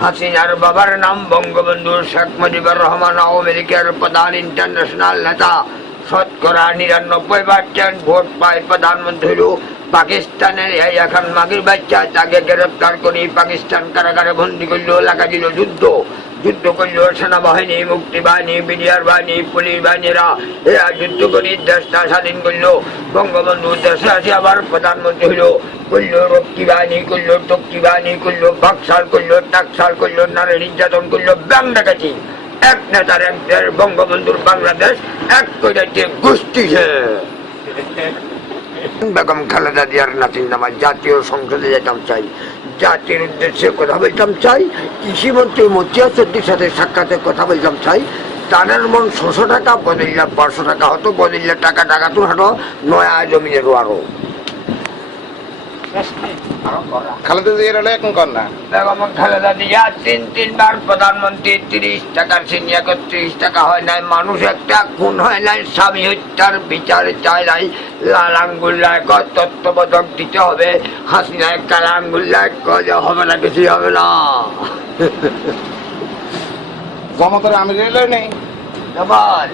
হাসিনার বাবার নাম বঙ্গবন্ধু শেখ মুজিবুর রহমান, আওয়ামী লীগের প্রধান ইন্টারন্যাশনাল নেতা। শতকরা ৯৯% ভোট পায় প্রধানমন্ত্রী। পাকিস্তানের এই এখন মাগির বাচ্চা, তাকে গ্রেপ্তার করে পাকিস্তান কারাগারে বন্দী করলো। লাগা দিল যুদ্ধ, যুদ্ধ করলো সেনাবাহিনী, মুক্তিবাহিনী, বিডিআর বাহিনী, পুলিশ বাহিনীরা। এরা যুদ্ধ করে দেশটা স্বাধীন করলো। বঙ্গবন্ধু দেশে আসে আবার প্রধানমন্ত্রী হইল। করলো রক্ষী বাহিনী, করলো টক্ষী বাহিনী, করলো বাকশাল, করলো টাকশাল, করলো নারী নির্যাতন, করলো ব্যাংক ডাকাতি। এক নেতার এক দেশ, বঙ্গবন্ধুর বাংলাদেশ, এক করে গোষ্ঠী। বেগম খালেদা জিয়ার নাতির নামাজ জাতীয় সংসদে যেতাম চাই, জাতির উদ্দেশ্যে কথা বলতাম চাই, কৃষিমন্ত্রী মতিয়া চৌধুরীর সাথে সাক্ষাতে কথা বলতাম চাই। তাদের মন 600 টাকা বদলিলে 500 টাকা হতো, বদলিলে টাকা টাকা তো হাঁটো নয়া জমিনেরও আরো। খালেদা জিয়ার হলে এখন কর না। বেগম খালেদা জিয়া 3বার প্রধানমন্ত্রী, 30 টাকার চিনি 31 টাকা হয় নাই। মানুষ একটা খুন হয় নাই, স্বামী হত্যার বিচার চায় নাই। লাল আঙ্গুল্লায় তত্ত্ববোধক দিতে হবে, হাসিনায় কালা আঙ্গুল্লায় হবে না, কিছুই হবে না। জমাতের আমির নেই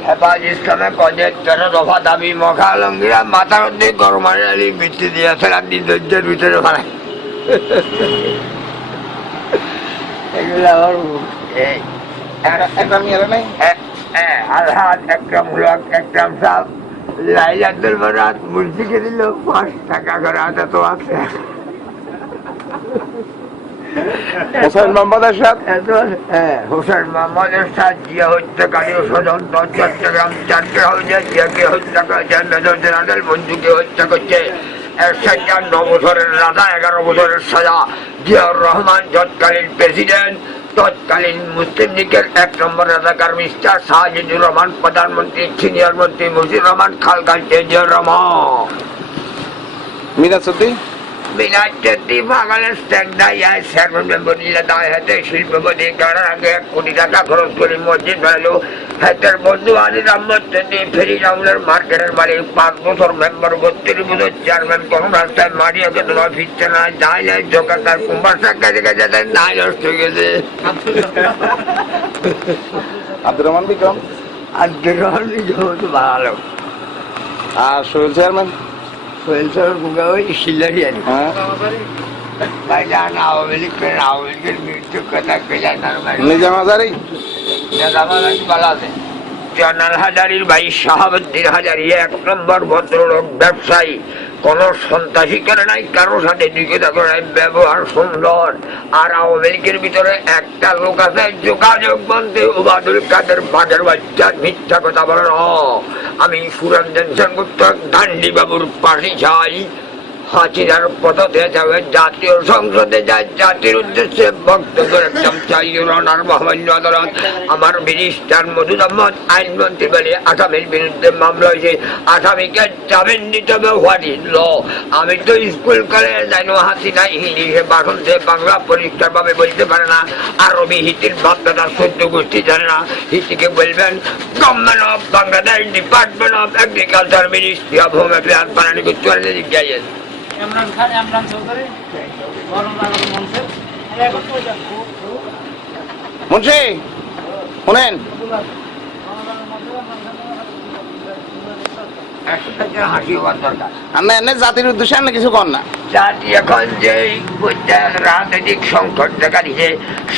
হেফাজ ইসলামে কজের 13 দফা দাবি মখা লঙ্গিরা মাথার মধ্যে গরমারি আলী বৃত্তি দিয়েছে রাত্রি ধৈর্যের ভিতরে ফেলায়। এগুলো আবার আলহাজ একরাম হক, একরাম সাহ, লাইলাতুল বরাত মুন্সিকে দিল 5 টাকা করে। হাতে তো আছে হোসেন মোহাম্মদ এরশাদ, হোসেন মোহাম্মদ এরশাদ জিয়া হত্যাকারী ও স্বতন্ত্র চট্টগ্রাম 4কে হাউজে জিয়াকে হত্যা করেছে, মেজর জেনারেল মঞ্জুকে হত্যা করছে। এরশাদ 9 বছরের রাজা, 11 বছরের সাজা। জিয়াউর রহমান তৎকালীন প্রেসিডেন্ট, তৎকালীন মুসলিম লীগের 1 নম্বর রাজাকার মিস্টার শাহজিদুর রহমান, প্রধানমন্ত্রী সিনিয়র মন্ত্রী মুজিবুর রহমান, খাল গাইতে জিয়াউর রহমান। মিনা চৌধুরী, বিনাশ চৌধুরী বাগানের চেয়ারম্যান মেম্বরিল্লা দায় হাতে শিল্পপতি করার আগে 1 কোটি টাকা খরচ করে মসজিদ বানালো। হাতের বন্ধু আনির আহমদ চৌধুরী ফেরি রাউন্ডের মার্কেটের মালিক, 5 বছর মেম্বার, 32 বছর চেয়ারম্যান। কোন রাস্তায় মারিয়াকে তোমার ফিরছে না, যাই নাই জোকার তার কুম্ভার সাক্ষাৎ গেছে, নাই নষ্ট হয়ে গেছে। আব্দুর রহমান বিক্রম, আব্দুর রহমান বিক্রম তো ভালো। আর সোহেল চেয়ারম্যান, সোহেল স্যার ওই শিল্লারি আনি আওয়ামী লীগ করেন, আওয়ামী লীগের মৃত্যু কথা পেলেন নিজাম হাজারি, ভালো আছে। জয়নাল হাজারির ভাই শাহাবুদ্দিন হাজারি 1 নম্বর ভদ্রলোক, ব্যবসায়ী, কোন সন্ত্রাসী করে নাই, কারোর সাথে নিকেতা করে নাই, ব্যবহার সুন্দর। আর আওয়ামী লীগের ভিতরে একটা লোক আছে যোগাযোগ মন্ত্রী ওবায়দুল কাদের, বাঘের বাচ্চা, মিথ্যা কথা বলে না। আমি সুরেন্দ্র সেনগুপ্ত গান্ধী বাবুর পাশে চাই। হাসিনার পথে যাবে, জাতীয় সংসদে যায়, জাতির উদ্দেশ্যে বক্তব্য রাখতাম চাই। রনার মহামান্য আদালত আমার মিনিস্টার মজুদ আহমদ আইনমন্ত্রী বলে আসামির বিরুদ্ধে মামলা হয়েছে, আসামিকে জামিন দিতে হবে। What is law? আমি তো স্কুল কলেজে জানো, হাসিনা ইংলিশে ভাষণ দিয়ে বাংলা পরিষ্কার ভাবে বলতে পারে না, আরবি হিতির বাপদাদা 14 গোষ্ঠী জানে না। হিতিকে বলবেন government of Bangladesh, department of agriculture, ministry of home affairs বানানি করতে পারে। ইমরান খান, ইমরান চৌধুরী, মুন্সি শুনেন, জাতির উদ্দেশ্যে আমি কিছু কর না। জাতি এখন যে রাজনৈতিক সংকট দেখা দিচ্ছে,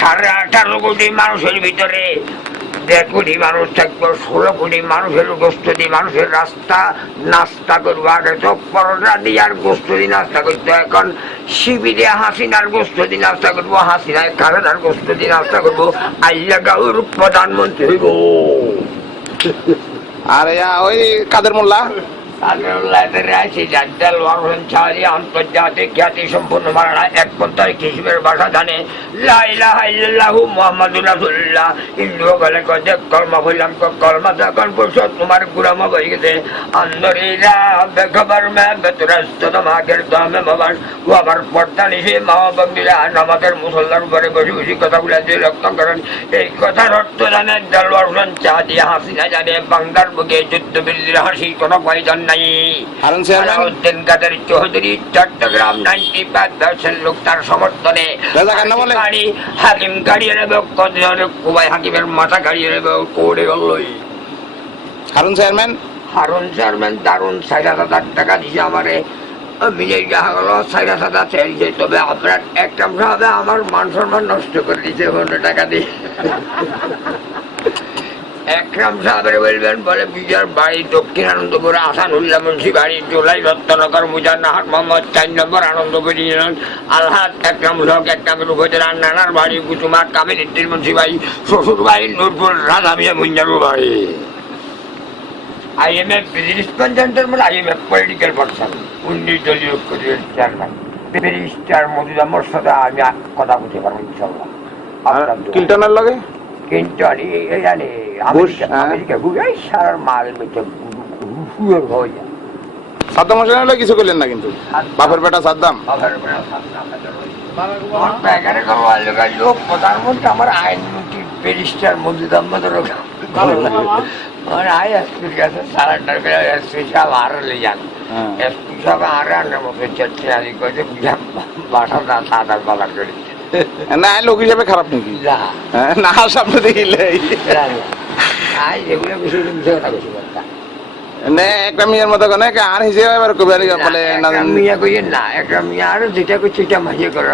18.5 কোটি মানুষের ভিতরে 1.5 কোটি মানুষ থাকবো, 16 কোটি মানুষের গোস্ত দিয়ে মানুষের রাস্তা নাস্তা করবো। আগে তো পরোটা দিয়ে আর গোস্ত দিয়ে নাস্তা করতো, এখন শিবিরে হাসিনার গোস্ত দিয়ে নাস্তা করবো, হাসিনায় খালেদার গোস্ত দিয়ে নাস্তা করবো। আল্লাহ গাউর প্রধানমন্ত্রী হইব। আর ওই কাদের মোল্লা আন্তর্জাতিক খ্যাতি সম্পূর্ণ মারানা এক পন্থায় কিসিমের ভাষা জানে লা ইলাহা ইল্লাল্লাহু মুহাম্মাদুর রাসূলুল্লাহ হিন্দু বলে কয়ে কলমা বললাম কলমা যখন পড়ছো তোমার গুলাম হয়ে গেছে আন্দরিরা বেখবর মে বেতরাস্ত তোমাকের দামে বাবার ও আবার পর্দা নিশে মা বন্ধুরা আমাদের মুসলমান উপরে বসে বসে কথাগুলো দিয়ে লক্ষ্য করেন এই কথার অর্থ জানে দেলোয়ার হোসেন শাহ দিয়ে হাসিনা জানে বাংলার বুকে যুদ্ধবীরদের হাসি কোনো প্রয়োজন নাই হারুন চেয়ারম্যান আলাউদ্দিন কাদের চৌধুরী চট্টগ্রাম 95% লোক তার সমর্থনে রাজা কান্না বলে? হাকিম গাড়িয়ে নেবে কতজনের কুবাই হাকিমের মাথা গাড়িয়ে নেবে কোড়ে গেলই হারুন চেয়ারম্যান হারুন চেয়ারম্যান দারুন 60,000 টাকা দিছে আমারে মিলে যাওয়া গেল 60,000 চাইছে তবে আপনার একটা হবে আমার মান সম্মান নষ্ট করে দিচ্ছে 100 টাকা দিয়ে একরাম সাহেবের বলবেন বলে বিজয়ের বাড়ি দক্ষিণ আনন্দপুর আসানুল্লাহ মুন্সি বাড়ি জোলাই রত্ননগর মুজান্নাহার মোহাম্মদ 4 নম্বর আনন্দপুর ইউনিয়ন আলহাদ একরাম হক একরামের উপজেলার নানার বাড়ি কুচুমার কামিল উদ্দিন মুন্সি বাড়ি শ্বশুর বাড়ি নূরপুর রাজা মিয়া মুঞ্জারুর বাড়ি IMF বিজনেস কনজেন্টার মানে IMF পলিটিক্যাল পার্সন 19 দলীয় চেয়ারম্যান ব্যারিস্টার মজুদ আমার সাথে আমি কথা বলতে পারবো ইনশাল্লাহ কিল্টনের লগে কিন্তু এই জানি আমেরিকা বুঝাই সারার মাল মেটে হয়ে যায় সাদ্দাম হোসেনের লগে কিছু করলেন না কিন্তু বাপের বেটা সাদ্দাম লোক প্রধানমন্ত্রী আমার আইনমন্ত্রী ব্যারিস্টার মজুদ আহমদের আমার আয় এসপির কাছে সারাটার এসপি সাহেব আর লে যান এসপি সাহেব আর রান্নার মতো চলছে আমি কয়েছে বাসাটা সাদার বালা করে না লোক হিসাবে খারাপ নাকি না সামনে দেখিলে আয় এগুলো বেশি কথা বেশি কথা একটা মেয়ের মতো আর হিসেবে এবার কবি বলে মিয়া কইয়েন না একটা মিয়া আর যেটা করছে এটা মাঝে করে